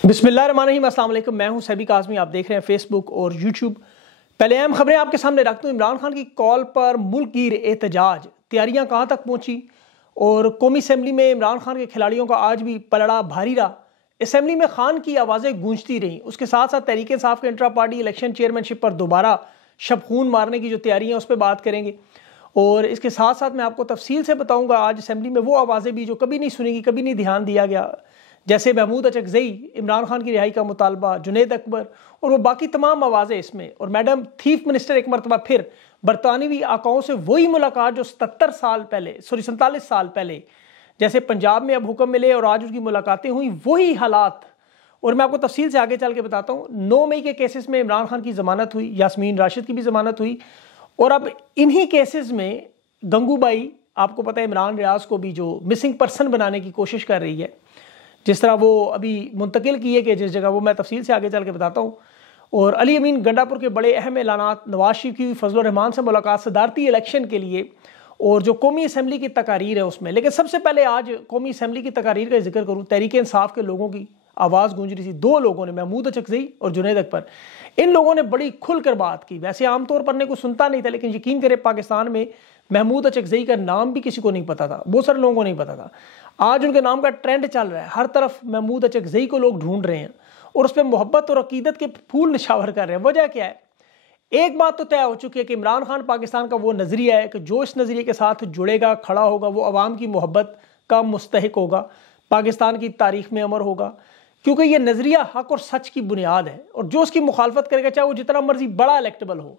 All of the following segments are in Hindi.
बिस्मिल्लाहिर्रहमानिर्रहीम, अस्सलाम वालेकुम। मैं हूं सैबी काज़मी, आप देख रहे हैं फेसबुक और यूट्यूब। पहले अहम खबरें आपके सामने रखता हूं। इमरान खान की कॉल पर मुल्क गिर एहतजाज, तैयारियां कहां तक पहुंची और कौमी असम्बली में इमरान खान के खिलाड़ियों का आज भी पलड़ा भारी रहा। असम्बली में खान की आवाज़ें गूंजती रहीं। उसके साथ साथ तहरीक इंसाफ के इंट्रा पार्टी इलेक्शन चेयरमैनशिप पर दोबारा शबखून मारने की जो तैयारी है उस पर बात करेंगे। और इसके साथ साथ मैं आपको तफसील से बताऊंगा आज असम्बली में वो आवाज़ें भी जो कभी नहीं सुनेगी, कभी नहीं ध्यान दिया गया, जैसे महमूद अचकज़ई, इमरान खान की रिहाई का मुतालबा, जुनैद अकबर और वो बाकी तमाम आवाज़ें इसमें। और मैडम चीफ मिनिस्टर एक मरतबा फिर बरतानवी आकाओं से वही मुलाकात जो 47 साल पहले जैसे पंजाब में अब हुक्म मिले और आज उसकी मुलाकातें हुई, वही हालात। और मैं आपको तफसील से आगे चल के बताता हूँ। 9 मई के केसेस में इमरान खान की ज़मानत हुई, यास्मीन राशिद की भी ज़मानत हुई। और अब इन्हीं केसेस में गंगूबाई, आपको पता है इमरान रियाज को भी जो मिसिंग पर्सन बनाने की कोशिश कर रही है, जिस तरह वो अभी मुंतकिल की है कि जिस जगह, वो मैं तफसील से आगे चल के बताता हूँ। और अली अमीन गंडापुर के बड़े अहम ऐलानात, नवाज शरीफ की फजल रहमान से मुलाकात सदारती इलेक्शन के लिए, और जो कौमी असम्बली की तकारीर है उसमें। लेकिन सबसे पहले आज कौमी असम्बली की तकारीर का जिक्र करूँ। तहरीक इंसाफ के लोगों की आवाज़ गूंज रही थी। 2 लोगों ने, महमूद अचकज़ई और जुनैद अकबर, इन लोगों ने बड़ी खुलकर बात की। वैसे आमतौर पर ने को सुनता नहीं था, लेकिन यकीन करें पाकिस्तान में महमूद अचकज़ई का नाम भी किसी को नहीं पता था, बहुत सारे लोगों को नहीं पता था। आज उनके नाम का ट्रेंड चल रहा है, हर तरफ महमूद अचकज़ई को लोग ढूंढ रहे हैं और उस पर मोहब्बत और अकीदत के फूल निशावर कर रहे हैं। वजह क्या है? एक बात तो तय हो चुकी है कि इमरान खान पाकिस्तान का वो नज़रिया है कि जो इस नज़रिए के साथ जुड़ेगा, खड़ा होगा, वो अवाम की मोहब्बत का मुस्तहिक होगा, पाकिस्तान की तारीख में अमर होगा। क्योंकि ये नज़रिया हक और सच की बुनियाद है। और जो उसकी मुखालफत करेगा, चाहे वो जितना मर्जी बड़ा इलेक्टेबल हो,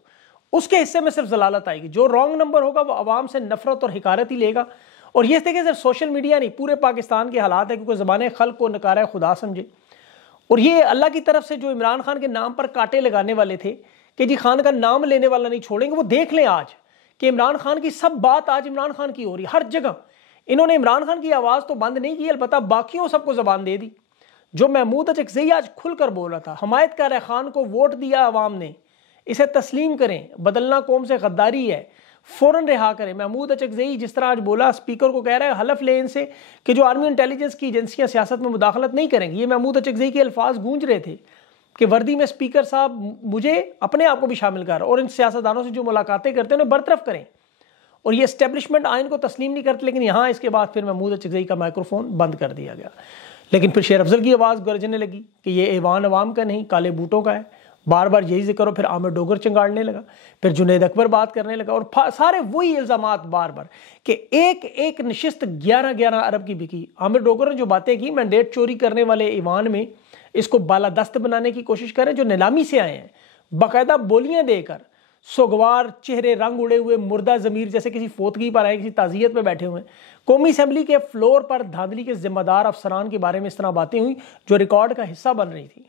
उसके हिस्से में सिर्फ जलालत आएगी। जो रॉन्ग नंबर होगा वो अवाम से नफरत और हिकारत ही लेगा। और ये देखिए, सिर्फ सोशल मीडिया नहीं, पूरे पाकिस्तान के हालात है, क्योंकि ज़बान खल्क को नकारा खुदा समझे। और ये अल्लाह की तरफ से जो इमरान खान के नाम पर कांटे लगाने वाले थे कि जी खान का नाम लेने वाला नहीं छोड़ेंगे, वो देख लें आज कि इमरान खान की सब बात आज इमरान खान की हो रही है हर जगह। इन्होंने इमरान खान की आवाज़ तो बंद नहीं की, अलबत्ता बाकियों सबको ज़बान दे दी। जो महमूद अचकज़ई आज खुलकर बोल रहा था, हमायत कर रहा है, खान को वोट दिया अवाम ने, इसे तस्लीम करें, बदलना कौम से गद्दारी है, फौरन रिहा करें। महमूद अचकज़ई जिस तरह आज बोला, स्पीकर को कह रहा है हलफ ले इनसे कि जो आर्मी इंटेलिजेंस की एजेंसियां सियासत में मुदाखलत नहीं करेंगी। ये महमूद अचकज़ई के अल्फाज गूंज रहे थे कि वर्दी में स्पीकर साहब मुझे अपने आप को भी शामिल कर, और इन सियासतदानों से जो मुलाकातें करते हैं उन्हें बरतरफ करें। और ये एस्टेब्लिशमेंट आइन को तस्लीम नहीं करते। लेकिन यहाँ इसके बाद फिर महमूद अचकज़ई का माइक्रोफोन बंद कर दिया गया। लेकिन फिर शेर अफजल की आवाज़ गरजने लगी कि ये ऐवान अवाम का नहीं, काले बूटों का है। बार बार यही जिक्र हो। फिर आमिर डोगर चिंगाड़ने लगा, फिर जुनैद अकबर बात करने लगा, और सारे वही इल्ज़ामात बार बार कि एक एक नशिस्त 11-11 अरब की बिकी। आमिर डोगर ने जो बातें की, मैंडेट चोरी करने वाले ईवान में इसको बालादस्त बनाने की कोशिश करें, जो नीलामी से आए हैं, बाकायदा बोलियां देकर, सोगवार चेहरे, रंग उड़े हुए, मुर्दा ज़मीर जैसे किसी फोतगी पर आए, किसी ताज़ियत में बैठे हुए। कौमी असम्बली के फ्लोर पर धांधली के जिम्मेदार अफसरान के बारे में इस तरह बातें हुई जो रिकॉर्ड का हिस्सा बन रही थी।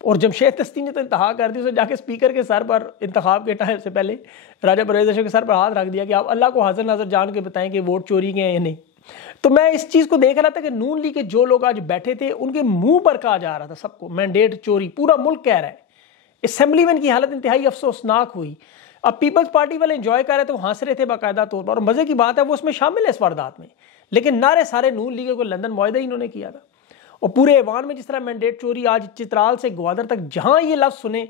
और जमशेद तस्ती ने तो इंतहा कर दी, उसने जाके स्पीकर के सर पर इंतखाब के टाइम से पहले राजा परवेज़ अशरफ के सर पर हाथ रख दिया कि आप अल्लाह को हाजिर नाज़र जान के बताएं कि वोट चोरी के हैं या नहीं। तो मैं इस चीज़ को देख रहा था कि नून लीग के जो लोग आज बैठे थे उनके मुंह पर कहा जा रहा था सबको मैंडेट चोरी, पूरा मुल्क कह रहा है। असम्बली में इनकी हालत इंतहाई अफसोसनाक हुई। अब पीपल्स पार्टी वाले एंजॉय कर रहे थे, हंस रहे थे बाकायदा तौर पर, और मजे की बात है वो उसमें शामिल है इस वारदात में। लेकिन नारे सारे नून लीग को लंदन मुआहदा ही इन्होंने किया था। और पूरे ऐवान में जिस तरह मैंडेट चोरी, आज चित्राल से ग्वादर तक जहां ये लफ्ज़ सुने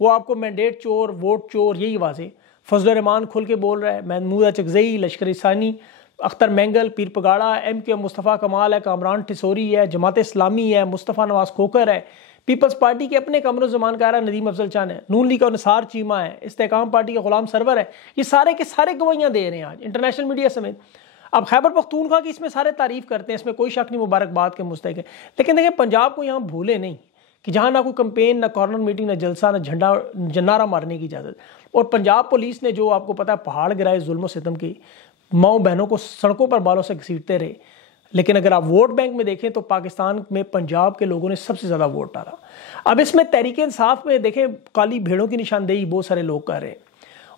वो आपको मैंडेट चोर, वोट चोर, यही आवाज़ें। फजल रहमान खुल के बोल रहा है, महमूद अचकज़ई, लश्कर सानी, अख्तर मैंगल, पीर पगाड़ा, MK मुस्तफ़ा कमाल है, कामरान ठिसोरी है, जमात इस्लामी है, मुस्तफ़ा नवाज खोकर है, पीपल्स पार्टी के अपने कमरों ज़मान का नदीम अफजल चान है, नून लीग का निसार चीमा है, इस्तेकाम पार्टी का गुलाम सरवर है। ये सारे के सारे गवाहियाँ दे रहे हैं आज इंटरनेशनल मीडिया समेत। अब खैबर पख्तूनख्वा की इसमें सारे तारीफ़ करते हैं, इसमें कोई शक नहीं, मुबारकबाद के मुस्तहिक है। लेकिन देखिए, पंजाब को यहाँ भूले नहीं कि जहाँ ना कोई कंपेन, ना कॉर्नर मीटिंग, ना जलसा, ना झंडा जनारा मारने की इजाज़त। और पंजाब पुलिस ने जो आपको पता है पहाड़ गिराए जुल्म और सितम की, माओ बहनों को सड़कों पर बालों से घसीटते रहे। लेकिन अगर आप वोट बैंक में देखें तो पाकिस्तान में पंजाब के लोगों ने सबसे ज़्यादा वोट डाला। अब इसमें तहरीक इंसाफ में देखें, काली भेड़ों की निशानदेही बहुत सारे लोग कर रहे हैं,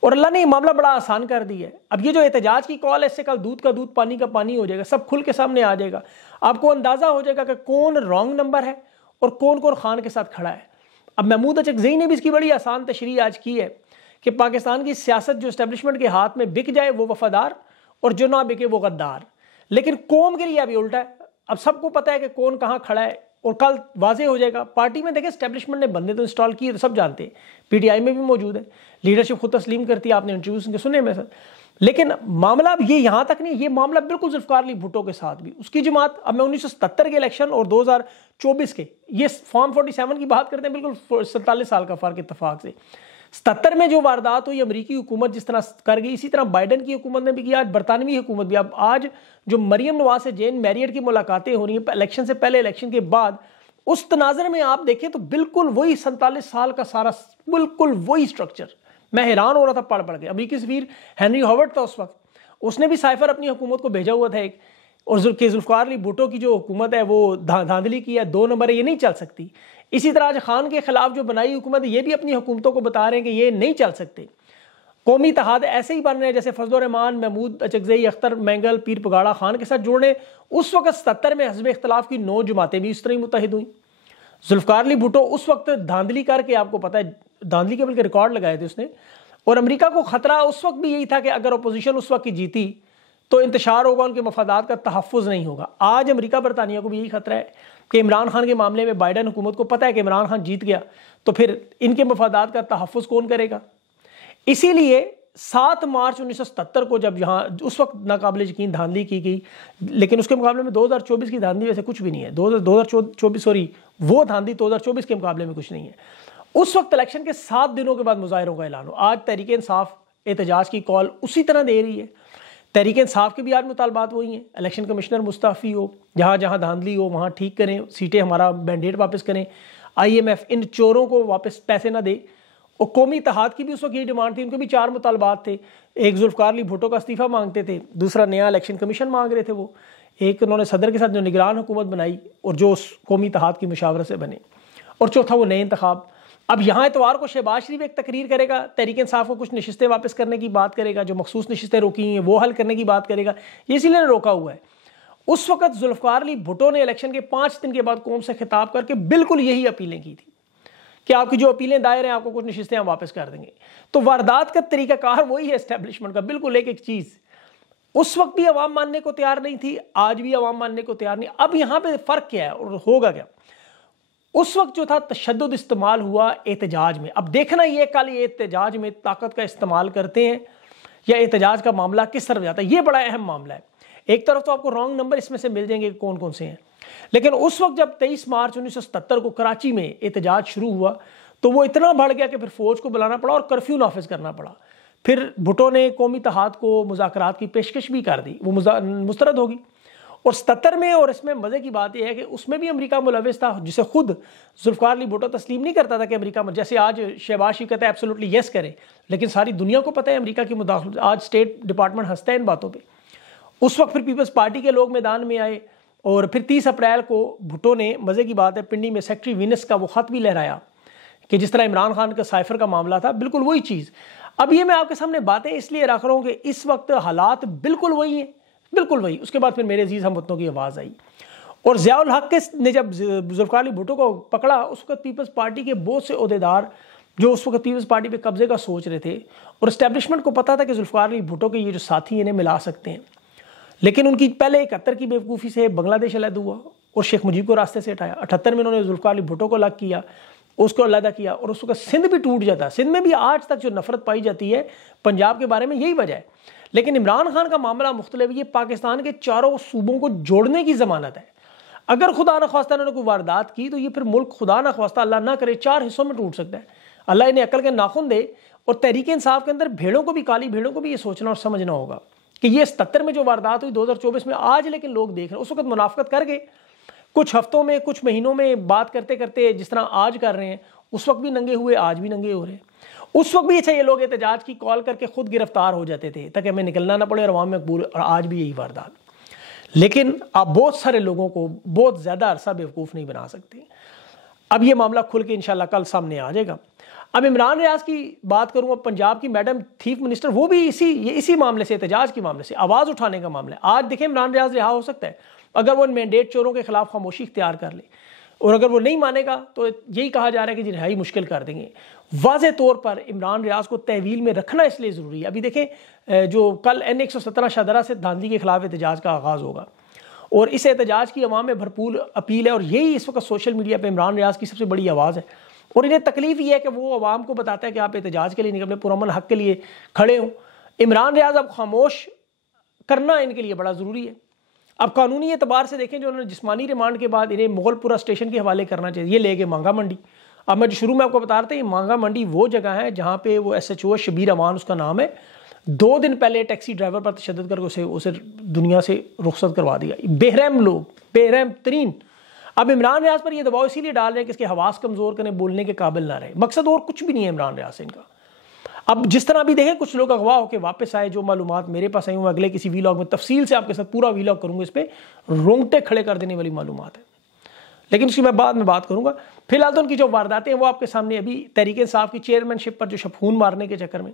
और अल्लाह ने ये मामला बड़ा आसान कर दिया है। अब ये जो एहतजाज की कॉल है, इससे कल दूध का दूध पानी का पानी हो जाएगा, सब खुल के सामने आ जाएगा। आपको अंदाज़ा हो जाएगा कि कौन रॉन्ग नंबर है और कौन कौन खान के साथ खड़ा है। अब महमूद अचकज़ई ने भी इसकी बड़ी आसान तशरीह आज की है कि पाकिस्तान की सियासत जो इस्टेब्लिशमेंट के हाथ में बिक जाए वो वफादार, और जो ना बिके वो गद्दार। लेकिन कौम के लिए अभी उल्टा है। अब सबको पता है कि कौन कहाँ खड़ा है, और कल वाजे हो जाएगा। पार्टी में देखें एस्टेब्लिशमेंट ने बंदे तो इंस्टॉल किए, तो सब जानते हैं, पीटीआई में भी मौजूद है, लीडरशिप खुद तस्लीम करती है, आपने इंटरव्यूज उनके सुने में सर। लेकिन मामला अब ये यहाँ तक नहीं, ये मामला बिल्कुल जुल्फकार अली भुट्टो के साथ भी, उसकी जमात, अब मैं 1977 के इलेक्शन और 2024 के, ये फॉर्म 47 की बात करते हैं, बिल्कुल 47 साल का फर्क इत्तेफाक से। 77 में जो वारदात हुई, अमरीकी हुकूमत जिस तरह कर गई, इसी तरह बाइडन की हुकूमत ने भी किया, आज बरतानवी हुकूमत भी। अब आज जो मरियम नवाज से जेन मैरियट की मुलाकातें हो रही हैं इलेक्शन से पहले, इलेक्शन के बाद, उस तनाजर में आप देखें तो बिल्कुल वही 47 साल का सारा बिल्कुल वही स्ट्रक्चर। मैं हैरान हो रहा था पढ़ के। अमरीकी सफीर हेनरी हॉवर्ड था उस वक्त, उसने भी साइफर अपनी हुकूमत को भेजा हुआ था एक, और जुल्फकार अली भुट्टो की जो हुकूमत है वो धांधली की है, 2 नंबर है, ये नहीं चल सकती। इसी तरह आज खान के खिलाफ जो बनाई हुकूमत, ये भी अपनी हुकूमतों को बता रहे हैं कि ये नहीं चल सकते। कौमी इत्तेहाद ऐसे ही बन रहे हैं जैसे फजलुर रहमान, महमूद अचकजई, अख्तर मैंगल, पीर पगाड़ा खान के साथ जुड़ने। उस वक्त 77 में हज़ब इख्तलाफ की 9 जमातें भी इस तरह ही मुत्तहिद हुई। जुल्फकार अली भुट्टो उस वक्त धांधली करके, आपको पता है धांधली के बल्कि रिकॉर्ड लगाए थे उसने, और अमेरिका को खतरा उस वक्त भी यही था कि अगर अपोजिशन उस वक्त की जीती तो इंतशार होगा, उनके मफादात का तहफ़्फ़ुज़ नहीं होगा। आज अमेरिका बरतानिया को भी यही खतरा है कि इमरान खान के मामले में बाइडन हुकूमत को पता है कि इमरान खान जीत गया तो फिर इनके मफादात का तहफ़्फ़ुज़ कौन करेगा। इसीलिए 7 मार्च 1977 को जब यहाँ उस वक्त नाकाबिल यकीन धांधली की गई, लेकिन उसके मुकाबले में 2024 की धांधली वैसे कुछ भी नहीं है। 2024 सॉरी, वो धांधली 2024 के मुकाबले में कुछ नहीं है। उस वक्त इलेक्शन के 7 दिनों के बाद मुजाहिरों का ऐलान हो। आज तहरीक इंसाफ एहतजाज की कॉल उसी तरह दे रही है। तहरीक इंसाफ के भी आज मुतालबात वही हैं, इलेक्शन कमिश्नर मुस्तफ़ी हो, जहाँ जहाँ धांधली हो वहाँ ठीक करें, सीटें हमारा मैंडेट वापस करें, IMF इन चोरों को वापस पैसे ना दे। और कौमी इत्तेहाद की भी उस वक्त यही डिमांड थी, उनके भी 4 मुतालबात थे। एक जुल्फकार अली भुट्टो का इस्तीफ़ा मांगते थे, दूसरा नया इलेक्शन कमीशन मांग रहे थे वो, एक उन्होंने सदर के साथ जो निगरान हुकूमत बनाई और जो उस कौमी इत्तेहाद की मुशावरत से बने, और चौथा वो नए इंतखाब। अब यहाँ इतवार को शहबाज शरीफ एक तकरीर करेगा, तहरीक इंसाफ को कुछ नशिस्तें वापस करने की बात करेगा, जो मखसूस नशिस्तें रोकी हैं वो हल करने की बात करेगा, ये इसीलिए रोका हुआ है। उस वक्त जुल्फकार अली भुट्टो ने इलेक्शन के 5 दिन के बाद कौम से खिताब करके बिल्कुल यही अपीलें की थी कि आपकी जो अपीलें दायर हैं, आपको कुछ नशिस्तें हम वापस कर देंगे। तो वारदात का तरीकाकार वही है एस्टेब्लिशमेंट का, बिल्कुल एक एक चीज़। उस वक्त भी अवाम मानने को तैयार नहीं थी, आज भी अवाम मानने को तैयार नहीं। अब यहाँ पे फ़र्क क्या है और होगा क्या? उस वक्त जो था तशद्दुद इस्तेमाल हुआ एहतजाज में। अब देखना ये कल ये एहतजाज में ताकत का इस्तेमाल करते हैं या एहतजाज का मामला किस तरफ जाता है, ये बड़ा अहम मामला है। एक तरफ तो आपको रॉन्ग नंबर इसमें से मिल जाएंगे कौन कौन से हैं, लेकिन उस वक्त जब 23 मार्च 1977 को कराची में एहतजाज शुरू हुआ तो वो इतना बढ़ गया कि फिर फौज को बुलाना पड़ा और कर्फ्यू नाफिज करना पड़ा। फिर भुट्टो ने कौमी इत्तेहाद को मुज़ाकरात की पेशकश भी कर दी, वो मुस्तरद होगी। और 77 में, और इसमें मज़े की बात यह है कि उसमें भी अमेरिका मुलविस था, जिसे खुद जुल्फकार अली भुट्टो तस्लीम नहीं करता था कि अमेरिका में, जैसे आज शहबाज शरीफ कहता है एब्सोल्युटली यस करें, लेकिन सारी दुनिया को पता है अमेरिका की मुदाखलत। आज स्टेट डिपार्टमेंट हंसता है इन बातों पर। उस वक्त फिर पीपल्स पार्टी के लोग मैदान में आए और फिर 30 अप्रैल को भुट्टो ने, मज़े की बात है, पिंडी में सेक्रेटरी वीनस का वो ख़त भी लहराया कि जिस तरह इमरान खान का साइफर का मामला था, बिल्कुल वही चीज़। अब ये मैं आपके सामने बातें इसलिए रख रहा हूँ कि इस वक्त हालात बिल्कुल वही हैं, बिल्कुल वही। उसके बाद फिर मेरे अजीज़ हमवतनों की आवाज़ आई और ज़ियाउल हक ने जब जुल्फकार अली भुट्टो को पकड़ा, उस वक्त पीपल्स पार्टी के बहुत से ओहदेदार जो उस वक्त पीपल्स पार्टी पे कब्जे का सोच रहे थे, और इस्टेब्लिशमेंट को पता था कि जुल्फकार अली भुट्टो के ये जो साथी इन्हें मिला सकते हैं, लेकिन उनकी पहले 71 की बेवकूफ़ी से बांग्लादेश अलग हुआ और शेख मुजीब को रास्ते से हटाया। 78 में उन्होंने जुल्फकार अली भुट्टो को अलग किया, उसको अलग किया, और उसका सिंध भी टूट जाता। सिंध में भी आज तक जो नफरत पाई जाती है पंजाब के बारे में, यही वजह है। लेकिन इमरान खान का मामला मुख्तलिफ, ये पाकिस्तान के चारों सूबों को जोड़ने की ज़मानत है। अगर खुदा न ख्वास्ता उन्होंने कोई वारदात की तो ये फिर मुल्क खुदा न ख्वास्ता, अल्लाह ना करे, 4 हिस्सों में टूट सकता है। अल्लाह इन्हें अकल के नाखुन दे। और तहरीक इंसाफ के अंदर भेड़ों को भी, काली भेड़ों को भी ये सोचना और समझना होगा कि ये 77 में जो वारदात हुई 2024 में, आज लेकिन लोग देख रहे हैं। उस वक्त मुनाफकत करके कुछ हफ्तों में, कुछ महीनों में बात करते करते जिस तरह आज कर रहे हैं, उस वक्त भी नंगे हुए, आज भी नंगे हो रहे हैं। उस वक्त भी अच्छा ये लोग एहतजाज की कॉल करके खुद गिरफ्तार हो जाते थे ताकि हमें निकलना ना पड़े और अवाम में मकबूल, और आज भी यही वारदात। लेकिन आप बहुत सारे लोगों को बहुत ज़्यादा अरसा बेवकूफ़ नहीं बना सकते। अब ये मामला खुल के इंशाल्लाह कल सामने आ जाएगा। अब इमरान रियाज की बात करूँ, अब पंजाब की मैडम चीफ मिनिस्टर, वो भी इसी मामले से, एहतजाज के मामले से, आवाज़ उठाने का मामला है। आज देखें इमरान रियाज रिहा हो सकता है अगर वो मैंडेट चोरों के खिलाफ खामोशी इख्तियार कर ले, और अगर वो नहीं मानेगा तो यही कहा जा रहा है कि जी रिहाई मुश्किल कर देंगे। वाज़े तौर पर इमरान रियाज को तहवील में रखना इसलिए ज़रूरी है। अभी देखें जो कल N117 शाहदरा से धांधली के खिलाफ एहतजाज का आगाज़ होगा, और इस एहतजाज की अवाम में भरपूर अपील है, और यही इस वक्त सोशल मीडिया पर इमरान रियाज की सबसे बड़ी आवाज़ है। और इन्हें तकलीफ ये है कि वो अवाम को बताता है कि आप एहतजाज के लिए निकले, पुरअमन हक के लिए खड़े हों। इमरान रियाज अब खामोश करना इनके लिए बड़ा ज़रूरी है। अब कानूनी एतबार से देखें, जो उन्होंने जिस्मानी रिमांड के बाद इन्हें मुगलपुरा स्टेशन के हवाले करना चाहिए, ये ले गए मांगा मंडी। अब मैं जो शुरू में आपको बता रहा था, ये मांगा मंडी वो जगह है जहाँ पे वो SHO शबीर अमान उसका नाम है, 2 दिन पहले टैक्सी ड्राइवर पर तशद्दुद करके उसे दुनिया से रुखसत करवा दिया। बेरहम लोग, बेरहम तरीन। अब इमरान रियाज पर ये दबाव इसीलिए डाल रहे हैं कि इसके हवास कमज़ोर करने, बोलने के काबिल ना रहे। मकसद और कुछ भी नहीं है इमरान रियाज से इनका। अब जिस तरह भी देखें, कुछ लोग अगवा होकर वापस आए, जो मालूमात मेरे पास आई हूँ, अगले किसी वीलॉग में तफसील से आपके साथ पूरा वीलॉग करूँगा। इस पर रोंगटे खड़े कर देने वाली मालूमात है, लेकिन उसकी मैं बाद में बात करूँगा। फिलहाल तो उनकी जो वारदातें हैं वो आपके सामने। अभी तहरीक इंसाफ की चेयरमैनशिप पर जो शफून मारने के चक्कर में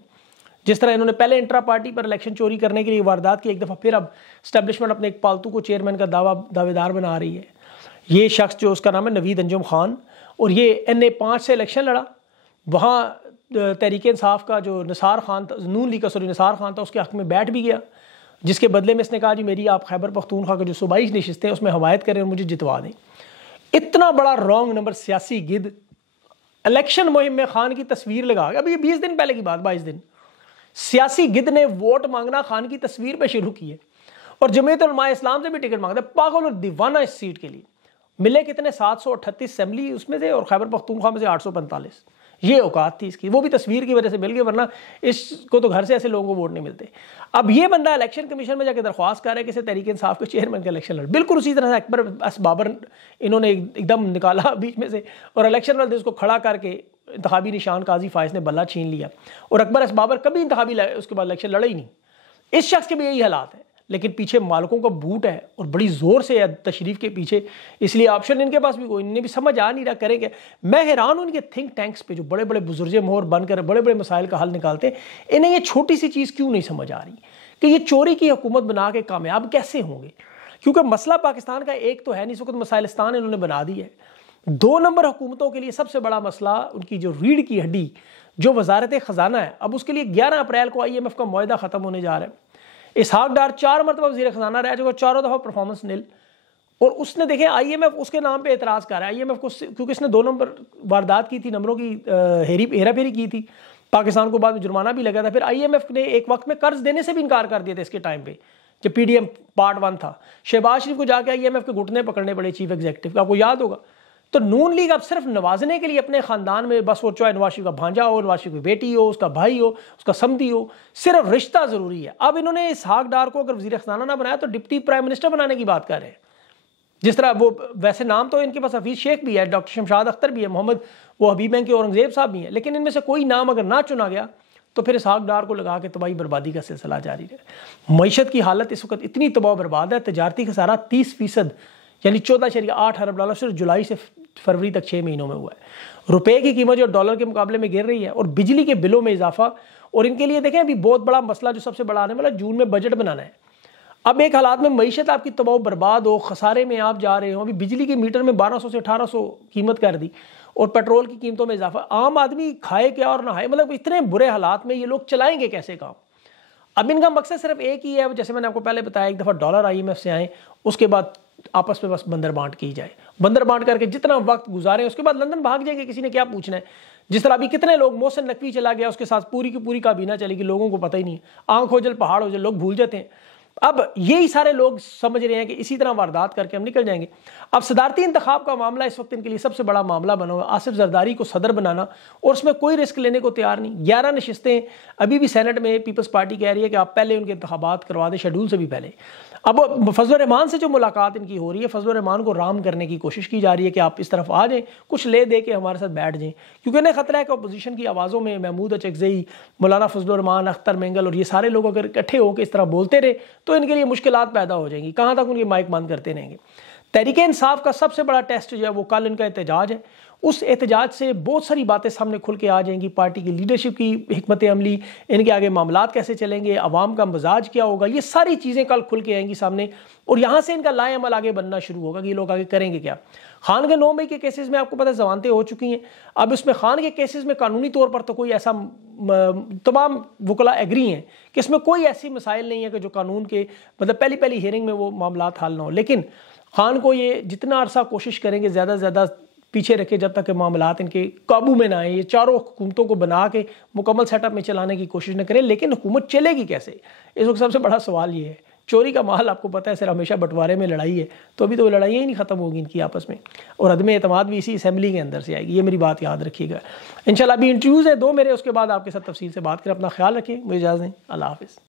जिस तरह इन्होंने पहले इंट्रा पार्टी पर इलेक्शन चोरी करने के लिए वारदात की, एक दफ़ा फिर अब स्टैब्लिशमेंट अपने एक पालतू को चेयरमैन का दावेदार बना रही है। ये शख्स जो उसका नाम है नवीद अंजुम खान, और ये NA5 से इलेक्शन लड़ा। वहाँ तहरीक इंसाफ का जो निसार खान था, नून लीग का निसार खान था, उसके हक़ में बैठ भी गया, जिसके बदले में इसने कहा जी मेरी आप खैबर पख्तूनख्वा के जो सूबाई नशिस्तें हैं उसमें हमायत करें और मुझे जितवा दें। इतना बड़ा रॉन्ग नंबर सियासी गिद इलेक्शन मुहिम में खान की तस्वीर लगा के, अभी ये 20 दिन पहले की बात, 22 दिन, सियासी गिद ने वोट मांगना खान की तस्वीर पे शुरू की है, और जमीयत उलमा इस्लाम से भी टिकट मांगता है। पागल और दीवाना इस सीट के लिए। मिले कितने 738 असेंबली उसमें से, और खैबर पख्तूनख्वा में से 845। ये औकात थी इसकी, वो भी तस्वीर की वजह से मिल गई, वरना इसको तो घर से ऐसे लोगों को वोट नहीं मिलते। अब ये बंदा इलेक्शन कमीशन में जाकर दरख्वास्त कर रहा है कि इसे तहरीक इंसाफ के चेयरमैन का इलेक्शन लड़। बिल्कुल उसी तरह से अकबर अस बाबर इन्होंने एकदम निकाला बीच में से, और इलेक्शन वाले उसको खड़ा करके इंतखाबी निशान काजी फायज ने बल्ला छीन लिया, और अकबर अस बाबर कभी इंतखाबी उसके बाद इलेक्शन लड़े ही नहीं। इस शख्स के भी यही हालात है, लेकिन पीछे मालिकों का बूट है और बड़ी ज़ोर से है तशरीफ के पीछे, इसलिए ऑप्शन इनके पास भी कोई, इन्हें भी समझ आ नहीं रहा करेंगे। मैं हैरान हूँ इनके थिंक टैंक्स पे, जो बड़े बड़े बुजुर्ग मोहर बनकर बड़े बड़े मसाइल का हल निकालते हैं। इन्हें ये छोटी सी चीज़ क्यों नहीं समझ आ रही कि ये चोरी की हुकूमत बना के कामयाब कैसे होंगे। क्योंकि मसला पाकिस्तान का एक तो है नहीं, इस वक्त मसाइलिस्तान इन्होंने बना दी है। 2 नंबर हुकूमतों के लिए सबसे बड़ा मसला उनकी जो रीढ़ की हड्डी जो वजारत ख़जाना है, अब उसके लिए 11 अप्रैल को IMF का मुआहदा ख़त्म होने जा रहा है। इसहाक डार 4 मरतबा वज़ीर ख़जाना रह चुका, 4 दफ़ा परफॉर्मेंस नील, और उसने देखें IMF उसके नाम पे एतराज़ कर रहा है। IMF को, क्योंकि इसने 2 नंबर वारदात की थी, नंबरों की हेरा फेरी की थी, पाकिस्तान को बाद में जुर्माना भी लगा था। फिर IMF ने एक वक्त में कर्ज देने से भी इनकार कर दिया था इसके टाइम पे, जब PDM पार्ट 1 था। शहबाज शरीफ को जाके IMF के घुटने पकड़ने पड़े चीफ एग्जीक्यूटिव का, आपको याद होगा। तो नून लीग अब सिर्फ नवाजने के लिए अपने खानदान में, बस वो चाहे नवाज शरीफ का भांजा हो, नवाज शरीफ की बेटी हो, उसका भाई हो, उसका समधी हो, सिर्फ रिश्ता जरूरी है। अब इन्होंने इसहाक डार को अगर वजीर ख़जाना ना बनाया तो डिप्टी प्राइम मिनिस्टर बनाने की बात कर रहे हैं। जिस तरह वो, वैसे नाम तो इनके पास हफीज शेख भी है, डॉक्टर शमशाद अख्तर भी है, मोहम्मद वो हबीब बैंक के औरंगजेब साहब भी हैं, लेकिन इनमें से कोई नाम अगर ना चुना गया तो फिर इसहाक डार को लगा के तबाही बर्बादी का सिलसिला जारी रहे। मईशत की हालत इस वक्त इतनी तबाह बर्बाद है, तजारती खसारा 30% यानी 14.8 अरब डॉलर सिर्फ जुलाई से फरवरी तक 6 महीनों में हुआ है। रुपए की कीमत जो डॉलर के मुकाबले में गिर रही है, और बिजली के बिलों में इजाफा, और इनके लिए देखें अभी बहुत बड़ा मसला जो सबसे बड़ा आने वाला, जून में बजट बनाना है। अब एक हालात में मईशत आपकी तबाह बर्बाद हो, खसारे में आप जा रहे हो, अभी बिजली के मीटर में 1200 से 1800 कीमत कर दी, और पेट्रोल की कीमतों में इजाफा, आम आदमी खाए क्या और नहाए, मतलब इतने बुरे हालात में ये लोग चलाएंगे कैसे काम। अब इनका मकसद सिर्फ एक ही है, जैसे मैंने आपको पहले बताया, एक दफ़ा डॉलर IMF से आए, उसके बाद आपस में बस बंदर बांट की जाए, बंदर बांट करके जितना वक्त गुजारे उसके बाद लंदन भाग जाएंगे, किसी ने क्या पूछना है। जिस तरह अभी कितने लोग, मोहसिन नकवी चला गया, उसके साथ पूरी की पूरी काबीना चलेगी, लोगों को पता ही नहीं, आंख हो जल पहाड़ हो जल, लोग भूल जाते हैं। अब यही सारे लोग समझ रहे हैं कि इसी तरह वारदात करके हम निकल जाएंगे। अब सदारती इंतखाब का मामला इस वक्त इनके लिए सबसे बड़ा मामला बना हुआ, आसिफ जरदारी को सदर बनाना, और उसमें कोई रिस्क लेने को तैयार नहीं। 11 नशिस्तें अभी भी सेनेट में पीपल्स पार्टी कह रही है कि आप पहले उनके इंतखाबात करवा दें, शेड्यूल से भी पहले। अब फजल रहमान से जो मुलाकात इनकी हो रही है, फजल रहमान को राम करने की कोशिश की जा रही है कि आप इस तरफ आ जाएं, कुछ ले दे के हमारे साथ बैठ जाएं, क्योंकि इन्हें खतरा है कि अपोजिशन की आवाज़ों में महमूद अचकज़ई, मौलाना फजल रहमान, अख्तर मेंगल और ये सारे लोग अगर इकट्ठे होकर इस तरह बोलते रहे तो इनके लिए मुश्किलात पैदा हो जाएंगी। कहाँ तक उनके माइक बंद करते रहेंगे। तहरीक इंसाफ का सबसे बड़ा टेस्ट जो है वो कल इनका एहतजाज है। उस एहतजाज से बहुत सारी बातें सामने खुल के आ जाएंगी। पार्टी की लीडरशिप की हिकमत अमली, इनके आगे मामलात कैसे चलेंगे, अवाम का मजाज क्या होगा, ये सारी चीज़ें कल खुल के आएंगी सामने। और यहाँ से इनका लाएअमल आगे बनना शुरू होगा कि ये लोग आगे करेंगे क्या। खान के 9 मई के केसेस में आपको पता है जमानतें हो चुकी हैं। अब इसमें खान के केसेस में कानूनी तौर पर तो कोई ऐसा, तमाम वकला एग्री हैं कि इसमें कोई ऐसी मसाइल नहीं है कि जो कानून के मतलब पहली हियरिंग में वो मामलात हल ना हो। लेकिन खान को ये जितना अरसा कोशिश करेंगे ज़्यादा से ज़्यादा पीछे रखे जब तक कि मामलात इनके काबू में ना आए। ये चारों हुकूमतों को बना के मुकम्मल सेटअप में चलाने की कोशिश न करें। लेकिन हुकूमत चलेगी कैसे, इस वक्त सबसे बड़ा सवाल ये है। चोरी का माल आपको पता है सर हमेशा बंटवारे में लड़ाई है, तो अभी तो लड़ाइयाँ ही नहीं ख़त्म होगी इनकी आपस में, और अदम एतमाद भी इसी असेंबली के अंदर से आएगी। ये मेरी बात याद रखिएगा। इंशाल्लाह अभी इंटरव्यूज़ है 2 मेरे, उसके बाद आपके साथ तफसील से बात करें। अपना ख्याल रखें, मुझे इजाज़त दें। अल्लाह हाफ़िज़।